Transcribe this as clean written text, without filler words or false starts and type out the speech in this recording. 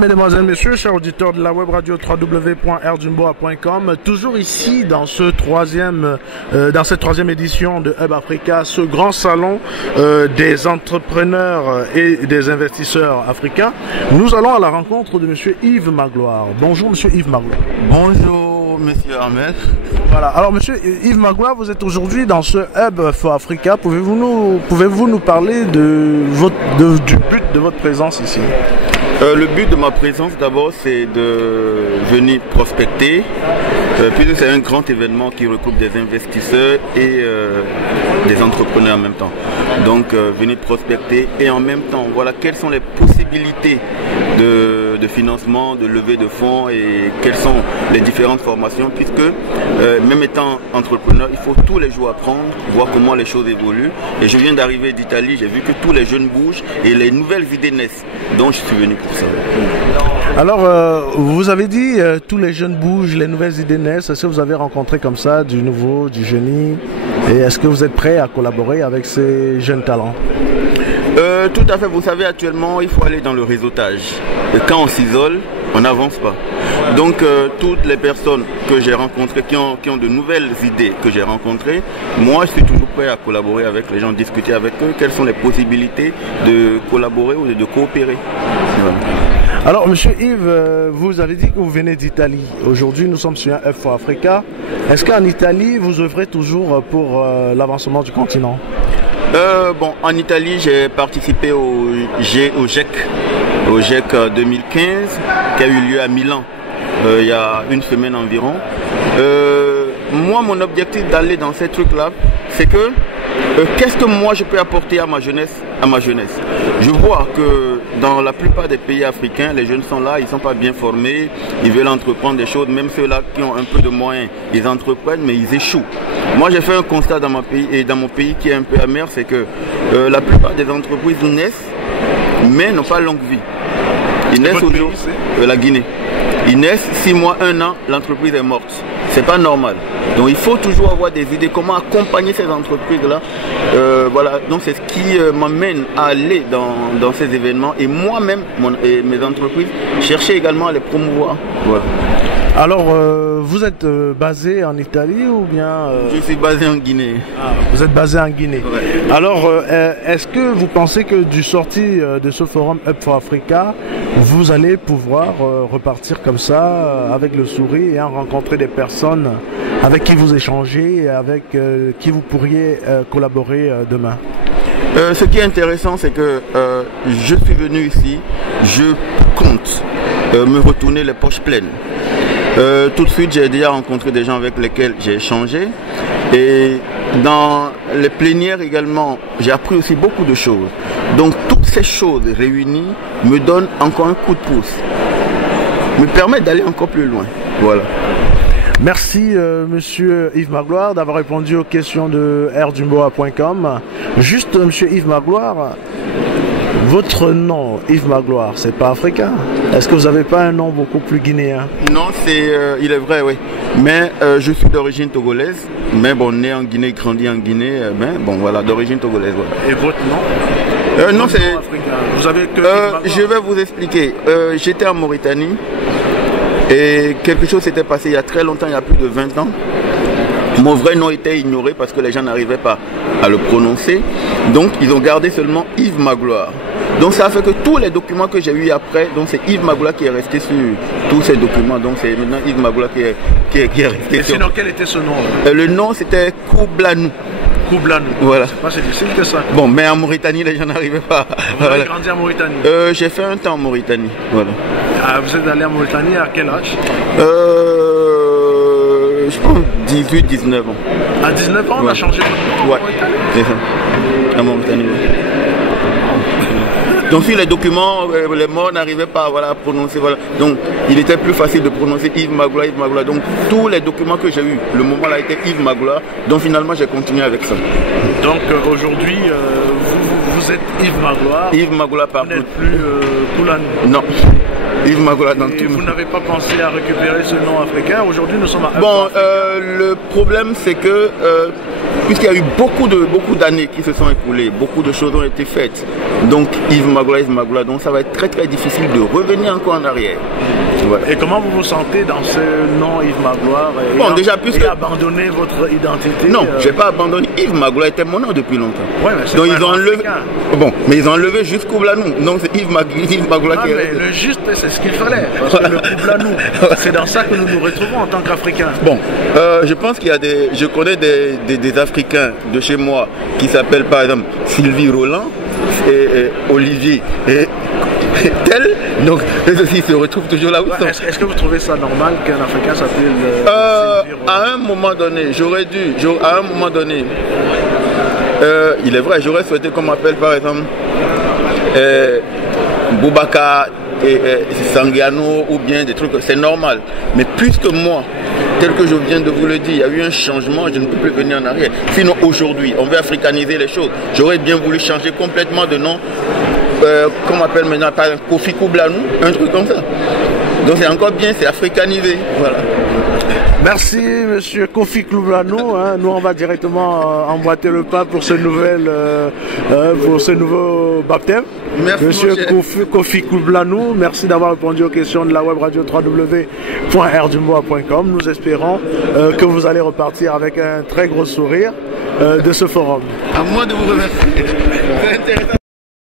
Mesdemoiselles, Messieurs, chers auditeurs de la web radio www.erdumboa.com, toujours ici dans cette troisième édition de Hub Africa, ce grand salon des entrepreneurs et des investisseurs africains. Nous allons à la rencontre de Monsieur Yves Magloire. Bonjour Monsieur Yves Magloire. Bonjour Monsieur Ahmed. Voilà. Alors Monsieur Yves Magloire, vous êtes aujourd'hui dans ce Hub for Africa. Pouvez-vous nous parler du but de votre présence ici? Le but de ma présence d'abord c'est de venir prospecter, puisque c'est un grand événement qui regroupe des investisseurs et des entrepreneurs en même temps. Donc venir prospecter et en même temps, voilà quelles sont les possibilités de financement, de levée de fonds et quelles sont les différentes formations, puisque même étant entrepreneur, il faut tous les jours apprendre, voir comment les choses évoluent. Et je viens d'arriver d'Italie, j'ai vu que tous les jeunes bougent et les nouvelles idées naissent. Donc je suis venu pour ça. Alors, vous avez dit tous les jeunes bougent, les nouvelles idées naissent. Est-ce que vous avez rencontré comme ça du nouveau, du génie? Et est-ce que vous êtes prêt à collaborer avec ces jeunes talents? Tout à fait, vous savez actuellement il faut aller dans le réseautage. Et quand on s'isole, on n'avance pas. Donc toutes les personnes que j'ai rencontrées, qui ont de nouvelles idées que j'ai rencontrées, moi je suis toujours prêt à collaborer avec les gens, discuter avec eux, quelles sont les possibilités de collaborer ou de coopérer. Voilà. Alors Monsieur Yves, vous avez dit que vous venez d'Italie. Aujourd'hui nous sommes sur un Hub for Africa. Est-ce qu'en Italie vous œuvrez toujours pour l'avancement du continent? Bon, en Italie j'ai participé au GEC 2015 qui a eu lieu à Milan il y a une semaine environ. Moi mon objectif d'aller dans ces trucs là c'est que qu'est-ce que moi je peux apporter à ma jeunesse, Je vois que dans la plupart des pays africains, les jeunes sont là, ils ne sont pas bien formés, ils veulent entreprendre des choses, même ceux-là qui ont un peu de moyens, ils entreprennent mais ils échouent. Moi j'ai fait un constat dans mon pays qui est un peu amer, c'est que la plupart des entreprises naissent mais n'ont pas longue vie. Ils naissent aujourd'hui, la Guinée. Ils naissent 6 mois, 1 an, l'entreprise est morte. C'est pas normal. Donc il faut toujours avoir des idées, comment accompagner ces entreprises-là. Voilà, donc c'est ce qui m'amène à aller dans ces événements et moi-même et mes entreprises, chercher également à les promouvoir. Voilà. Alors, vous êtes basé en Italie ou bien Je suis basé en Guinée. Ah, vous êtes basé en Guinée. Ouais. Alors, est-ce que vous pensez que du sorti de ce forum Hub for Africa, vous allez pouvoir repartir comme ça, avec le sourire et en rencontrer des personnes avec qui vous échangez et avec qui vous pourriez collaborer demain? Ce qui est intéressant, c'est que je suis venu ici, je compte me retourner les poches pleines. Tout de suite, j'ai déjà rencontré des gens avec lesquels j'ai échangé. Et dans les plénières également, j'ai appris aussi beaucoup de choses. Donc toutes ces choses réunies me donnent encore un coup de pouce, me permettent d'aller encore plus loin. Voilà. Merci Monsieur Yves Magloire d'avoir répondu aux questions de erdumboa.com. Juste Monsieur Yves Magloire, votre nom, Yves Magloire, c'est pas africain? Est-ce que vous n'avez pas un nom beaucoup plus guinéen? Non, il est vrai, oui. Mais je suis d'origine togolaise. Mais bon, né en Guinée, grandi en Guinée. Mais bon, voilà, d'origine togolaise. Voilà. Et votre nom? Non, c'est africain. Vous avez que je vais vous expliquer. J'étais en Mauritanie et quelque chose s'était passé il y a très longtemps, il y a plus de 20 ans. Mon vrai nom était ignoré parce que les gens n'arrivaient pas à le prononcer. Donc ils ont gardé seulement Yves Magloire. Donc ça a fait que tous les documents que j'ai eu après, donc c'est Yves Magloire qui est resté sur tous ces documents. Donc c'est maintenant Yves Magloire qui est resté. Et sinon quel était ce nom? Le nom c'était Koublanou. Koublanou. Voilà. C'est pas si difficile que ça. Bon, mais en Mauritanie les gens n'arrivaient pas. Vous avez grandi en Mauritanie? J'ai fait un temps en Mauritanie. Voilà. Ah, vous êtes allé en Mauritanie à quel âge? Je pense 18, 19 ans. À 19 ans, on a changé votre nom? Ouais, c'est ça. À Mauritanie. Donc sur les documents, les morts n'arrivaient pas à prononcer. Voilà. Donc il était plus facile de prononcer Yves Magloire, Yves Magloire. Donc tous les documents que j'ai eu, le moment là était Yves Magloire. Donc finalement j'ai continué avec ça. Donc aujourd'hui, vous êtes Yves Magloire. Yves Magloire partout. Vous n'êtes plus Koublanou? Non. Yves Magloire dans tout. Vous n'avez pas pensé à récupérer ce nom africain? Aujourd'hui nous sommes à Bon, le problème c'est que puisqu'il y a eu beaucoup d'années qui se sont écoulées, beaucoup de choses ont été faites. Donc Yves Magloire, donc ça va être très très difficile de revenir encore en arrière. Voilà. Et comment vous vous sentez dans ce nom Yves Magloire déjà, puisque... abandonner votre identité? Non, je n'ai pas abandonné. Yves Magloire était mon nom depuis longtemps. Ouais, mais donc ils ont enlevé. Bon, mais ils ont enlevé juste Koublanou. Donc c'est Yves Magloire qui est. Mais le juste, c'est ce qu'il fallait. Parce que le Koublanou, c'est dans ça que nous nous retrouvons en tant qu'Africains. Bon, je pense qu'il y a je connais des Africains de chez moi qui s'appellent par exemple Sylvie Roland et Olivier et tel, donc eux aussi se retrouvent toujours là où ils sont. Est-ce que vous trouvez ça normal qu'un Africain s'appelle à un moment donné, à un moment donné, il est vrai, j'aurais souhaité qu'on m'appelle par exemple Boubacar et Sangiano ou bien des trucs, c'est normal. Mais puisque moi, tel que je viens de vous le dire, il y a eu un changement, je ne peux plus venir en arrière. Sinon aujourd'hui, on veut africaniser les choses. J'aurais bien voulu changer complètement de nom. Qu'on m'appelle maintenant par exemple Kofi Koublanou, un truc comme ça. Donc c'est encore bien, c'est africanisé. Voilà. Merci monsieur Kofi Koublanou. Nous on va directement emboîter le pas pour ce nouveau baptême. Merci monsieur Kofi Koublanou, merci d'avoir répondu aux questions de la web radio www.rdumboa.com. Nous espérons que vous allez repartir avec un très gros sourire de ce forum. À moi de vous remercier. C'est intéressant.